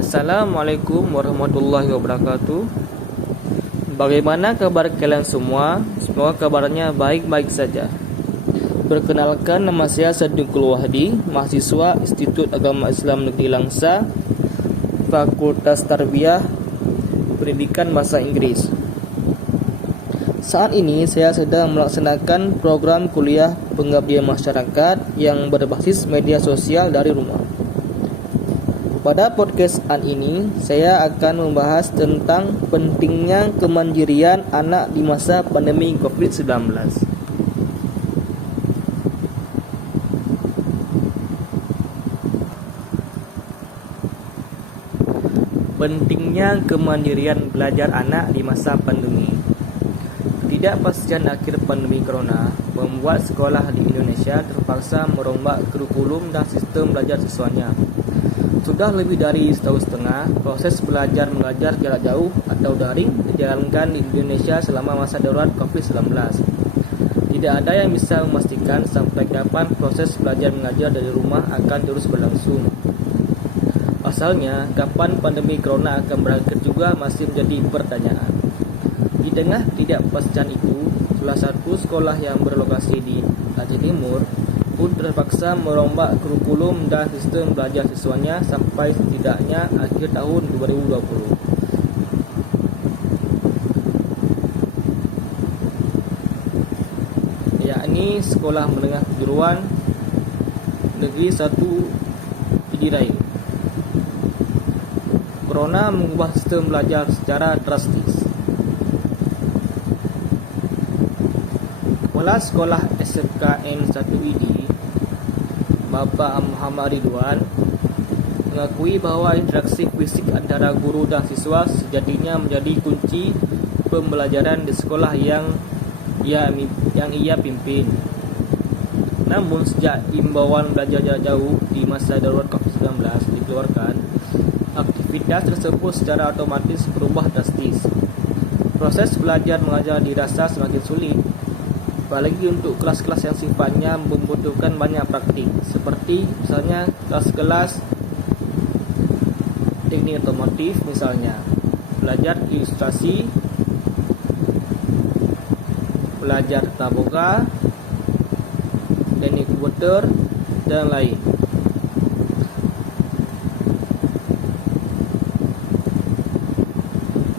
Assalamualaikum warahmatullahi wabarakatuh. Bagaimana kabar kalian semua? Semoga kabarnya baik-baik saja. Perkenalkan, nama saya Sadiqul Wahdi, mahasiswa Institut Agama Islam Negeri Langsa, Fakultas Tarbiyah Pendidikan Bahasa Inggris. Saat ini saya sedang melaksanakan program kuliah pengabdian masyarakat yang berbasis media sosial dari rumah. Pada podcast ini, saya akan membahas tentang pentingnya kemandirian anak di masa pandemi COVID-19. Pentingnya kemandirian belajar anak di masa pandemi. Ketidakpastian akhir pandemi corona membuat sekolah di Indonesia terpaksa merombak kurikulum dan sistem belajar siswanya. Sudah lebih dari setahun setengah, proses belajar mengajar jarak jauh atau daring dijalankan di Indonesia selama masa darurat COVID-19. Tidak ada yang bisa memastikan sampai kapan proses belajar mengajar dari rumah akan terus berlangsung. Pasalnya, kapan pandemi corona akan berakhir juga masih menjadi pertanyaan. Di tengah ketidakpastian itu, salah satu sekolah yang berlokasi di Aceh Timur pun terpaksa merombak kurikulum dan sistem belajar siswanya sampai setidaknya akhir tahun 2020. Yakni Sekolah Menengah Kejuruan Negeri 1 Pidijaya. Corona mengubah sistem belajar secara drastis. Kepala Sekolah SMKN 1ID Bapak Muhammad Ridwan mengakui bahwa interaksi fisik antara guru dan siswa sejatinya menjadi kunci pembelajaran di sekolah yang ia pimpin. Namun sejak imbauan belajar jarak jauh di masa darurat COVID-19 dikeluarkan, aktivitas tersebut secara otomatis berubah drastis. Proses belajar mengajar dirasa semakin sulit, apalagi untuk kelas-kelas yang sifatnya membutuhkan banyak praktik, seperti misalnya kelas-kelas teknik otomotif, misalnya belajar ilustrasi, belajar tata boga, teknik komputer, dan lain.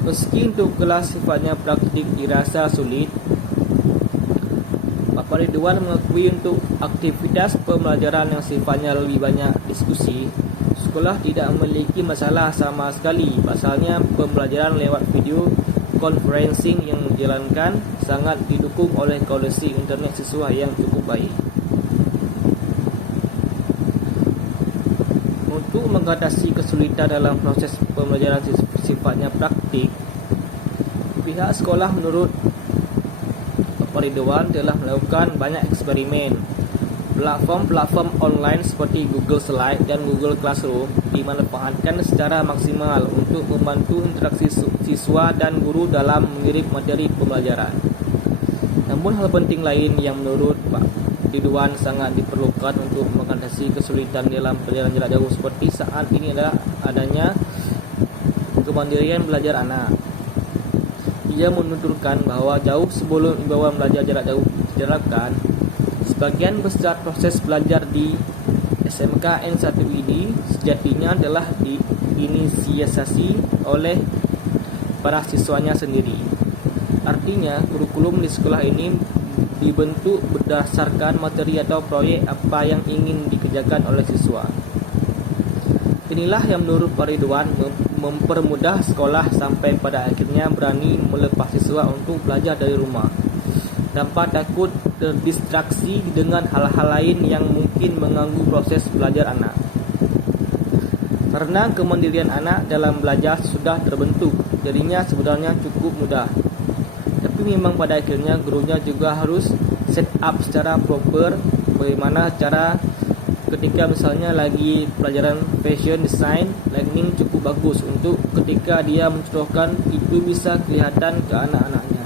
Meski untuk kelas sifatnya praktik dirasa sulit, Bapak Ridwan mengakui untuk aktivitas pembelajaran yang sifatnya lebih banyak diskusi, sekolah tidak memiliki masalah sama sekali. Pasalnya pembelajaran lewat video conferencing yang dijalankan sangat didukung oleh koneksi internet siswa yang cukup baik. Untuk mengatasi kesulitan dalam proses pembelajaran sifatnya praktik, pihak sekolah menurut Bapak Ridwan telah melakukan banyak eksperimen. Platform online seperti Google Slide dan Google Classroom dimanfaatkan secara maksimal untuk membantu interaksi siswa dan guru dalam mengirim materi pembelajaran. Namun hal penting lain yang menurut Pak Ridwan sangat diperlukan untuk mengatasi kesulitan dalam pelajaran jarak jauh seperti saat ini adalah adanya kemandirian belajar anak. Ia menuturkan bahwa jauh sebelum imbauan belajar jarak jauh diterapkan, sebagian besar proses belajar di SMKN 1ID sejatinya adalah diinisiasi oleh para siswanya sendiri. Artinya, kurikulum di sekolah ini dibentuk berdasarkan materi atau proyek apa yang ingin dikerjakan oleh siswa. Inilah yang menurut Pak Ridwan mempermudah sekolah sampai pada akhirnya berani melepas siswa untuk belajar dari rumah, tanpa takut terdistraksi dengan hal-hal lain yang mungkin mengganggu proses belajar anak. Karena kemandirian anak dalam belajar sudah terbentuk, jadinya sebenarnya cukup mudah. Tapi memang pada akhirnya gurunya juga harus set up secara proper bagaimana cara ketika misalnya lagi pelajaran fashion design, lighting cukup bagus untuk ketika dia mencontohkan itu bisa kelihatan ke anak-anaknya.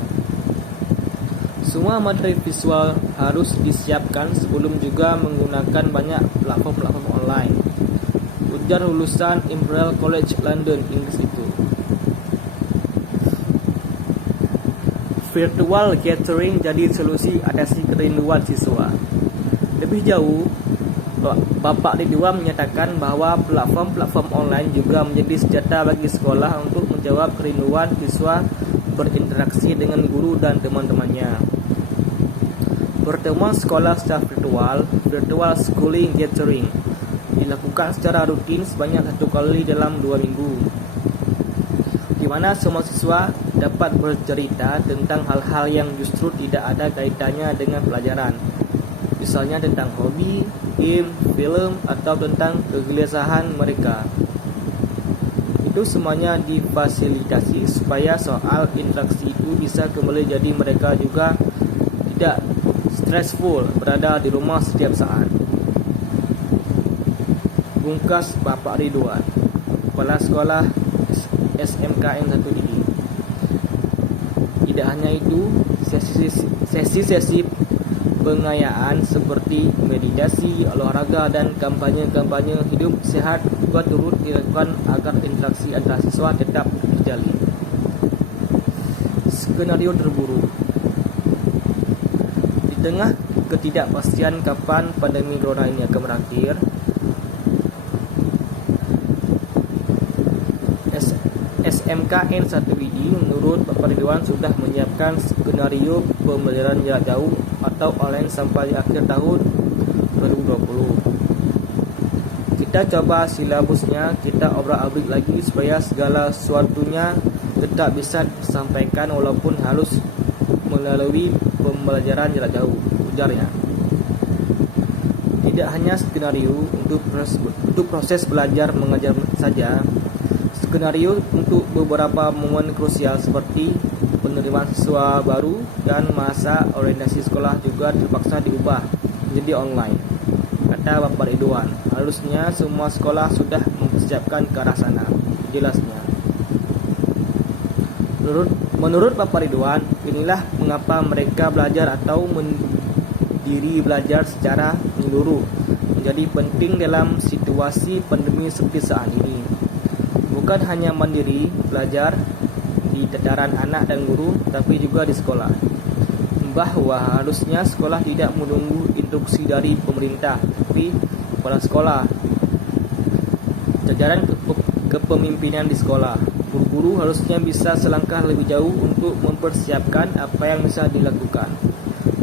Semua materi visual harus disiapkan sebelum juga menggunakan banyak platform online. ujar lulusan Imperial College London, Inggris itu. Virtual gathering jadi solusi atasi kerinduan siswa. Lebih jauh, Bapak Ridwan menyatakan bahwa platform-platform online juga menjadi senjata bagi sekolah untuk menjawab kerinduan siswa berinteraksi dengan guru dan teman-temannya. Pertemuan sekolah secara virtual schooling gathering, dilakukan secara rutin sebanyak 1 kali dalam 2 minggu, di mana semua siswa dapat bercerita tentang hal-hal yang justru tidak ada kaitannya dengan pelajaran, misalnya tentang hobi, game, film, atau tentang kegelisahan mereka. Itu semuanya difasilitasi supaya soal interaksi itu bisa kembali jadi mereka juga tidak stressful berada di rumah setiap saat. Bungkas Bapak Ridwan, Kepala Sekolah SMKN 1 ini. Tidak hanya itu, sesi-sesi pengayaan seperti meditasi, olahraga, dan kampanye-kampanye hidup sehat juga turut dilakukan agar interaksi antara siswa tetap terjalin. Skenario terburuk. Di tengah ketidakpastian kapan pandemi corona ini akan berakhir, SMKN 1 ini menurut Bapak Ridwan sudah menyiapkan skenario pembelajaran jarak jauh atau online sampai akhir tahun 2020. Kita coba silabusnya, kita obrak-abrik lagi supaya segala sesuatunya tetap bisa disampaikan walaupun harus melalui pembelajaran jarak jauh, ujarnya. Tidak hanya skenario untuk proses belajar mengajar saja, skenario untuk beberapa momen krusial seperti penerimaan siswa baru dan masa orientasi sekolah juga terpaksa diubah menjadi online. Kata Bapak Ridwan, harusnya semua sekolah sudah mempersiapkan ke arah sana, jelasnya. Menurut Bapak Ridwan, inilah mengapa mereka belajar atau mendiri belajar secara menyeluruh menjadi penting dalam situasi pandemi seperti saat ini. Bukan hanya mandiri belajar di tataran anak dan guru, tapi juga di sekolah. Bahwa harusnya sekolah tidak menunggu instruksi dari pemerintah, tapi kepala sekolah, jajaran kepemimpinan di sekolah. Guru-guru harusnya bisa selangkah lebih jauh untuk mempersiapkan apa yang bisa dilakukan.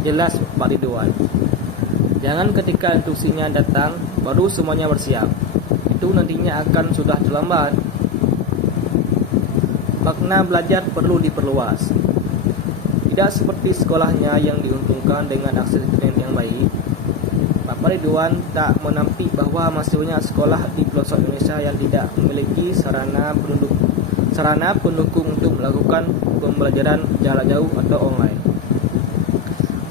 Jelas Pak Ridwan. Jangan ketika instruksinya datang baru semuanya bersiap. Itu nantinya akan sudah terlambat. Makna belajar perlu diperluas. Tidak seperti sekolahnya yang diuntungkan dengan akses internet yang baik. Bapak Ridwan tak menampik bahwa masih banyak sekolah di pelosok Indonesia yang tidak memiliki sarana pendukung untuk melakukan pembelajaran jarak jauh atau online.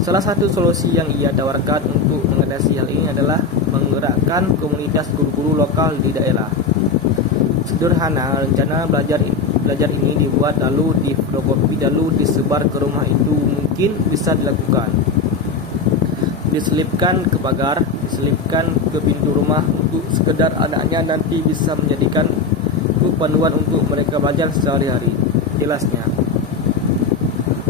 Salah satu solusi yang ia tawarkan untuk mengatasi hal ini adalah menggerakkan komunitas guru-guru lokal di daerah. Sederhana, rencana belajar ini dibuat lalu difotokopi lalu disebar ke rumah itu mungkin bisa dilakukan. Diselipkan ke pagar, diselipkan ke pintu rumah untuk sekedar anaknya nanti bisa menjadikan panduan untuk mereka belajar sehari-hari, jelasnya.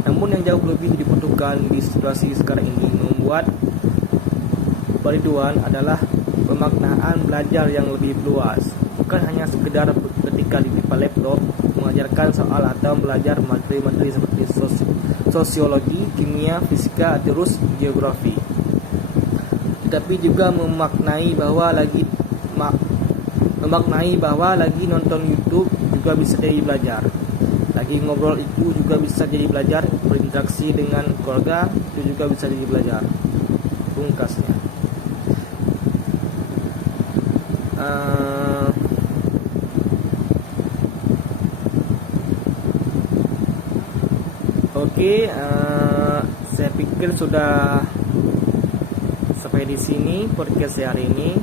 Namun yang jauh lebih dibutuhkan di situasi sekarang ini membuat Ridwan adalah pemaknaan belajar yang lebih luas, bukan hanya sekedar ketika di depan laptop mengajarkan soal atau belajar materi-materi seperti sosiologi, kimia, fisika, terus geografi. Tetapi juga memaknai bahwa lagi nonton YouTube juga bisa jadi belajar. Lagi ngobrol itu juga bisa jadi belajar, berinteraksi dengan keluarga itu juga bisa jadi belajar. Pungkasnya. Oke, saya pikir sudah sampai di sini podcast hari ini.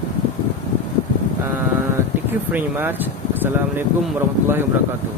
Thank you very much. Assalamualaikum warahmatullahi wabarakatuh.